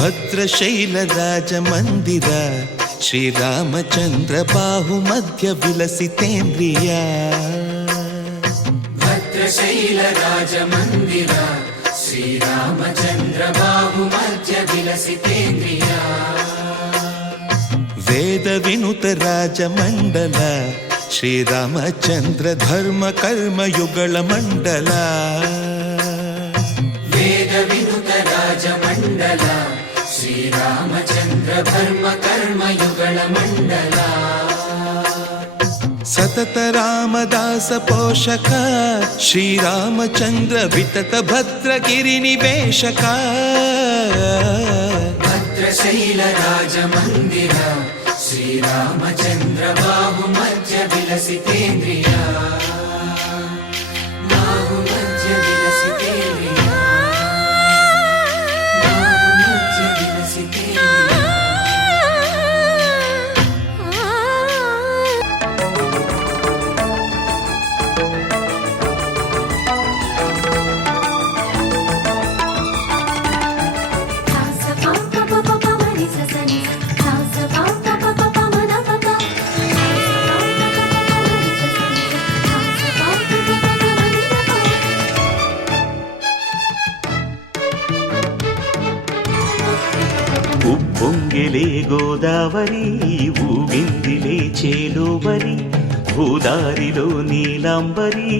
భద్రశైల రాజమందిర శ్రీరామచంద్ర బాహు మధ్య విలసితేంద్రియ భద్రశైల రాజమందిర శ్రీరామచంద్ర బాహు మధ్య విలసితేంద్రియ వేద వినుత రాజమండల శ్రీరామచంద్ర ధర్మ కర్మ యుగళ మండల వేద వినుత రాజమండల శ్రీరామచంద్ర ధర్మ కర్మ యుగళ మండల సతత రామదాస పోషక శ్రీరామచంద్ర వితత భద్రగిరి నివేశక భద్రశైల రాజమందిర శ్రీరామచంద్ర బాహు మధ్య విలసితేంద్రియ బాహు మధ్య విలసితేంద్రియ బాహు మధ్య విలసితేంద్రియ ఉప్పొంగిలే గోదావరి ఊగిందిలే చేలోబరి భూదారిలో నీలాంబరి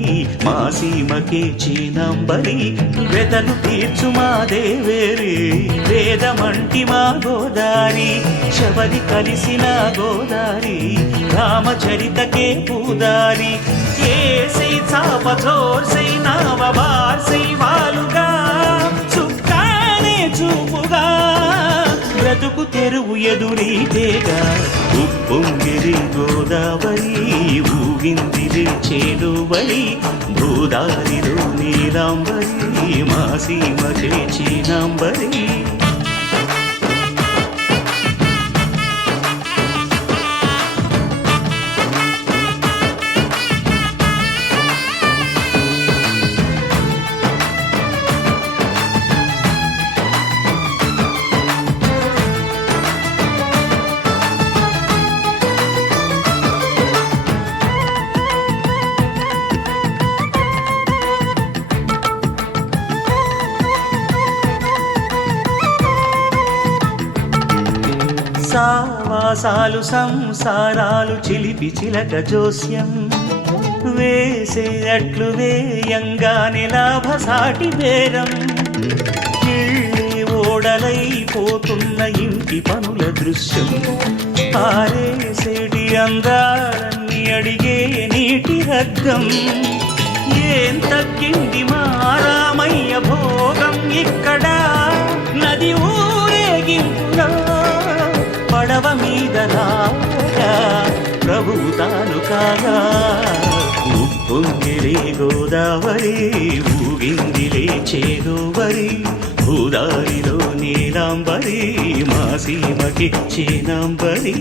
మా సీమకే చీనాంబరి వెతను తీర్చు మా దేవేరి వేదమంటి మా గోదారి శబరి కలిసిన గోదారి రామచరితకే పూదారి ఏసై చాపచోర్సై నావబార్సై వాలుగా చుక్కానే చూపుగా బ్రతుకు తెరువు ఎదురీతేగా ఉప్పొంగిరి గోదావరి ఊగిందిరి చేలువరి భూదారిలో నీలాంబరి మా సీమకే చీనాంబరి సావాసాలు సంసారాలు చిలిపి చిలక జోస్యం వేసే అట్లు వేయంగానే లాభసాటి బేరం ఇళ్ళి ఓడలైపోతున్న ఇంటి పనుల దృశ్యం ఆరేసేటి అందాలన్నీ అడిగే నీటి రగ్గం ఏం తగ్గింది మా రామయ్య భోగం ఇక్కడ నది ఊరేగింపుగా పడవ మీద రాగా ప్రభువు తాను కాగా ఉప్పొంగిలే గోదావరి ఊగిందిలే చేదోవరి భూదారిలో నీలాంబరి మా సీమకి చీనాంబరి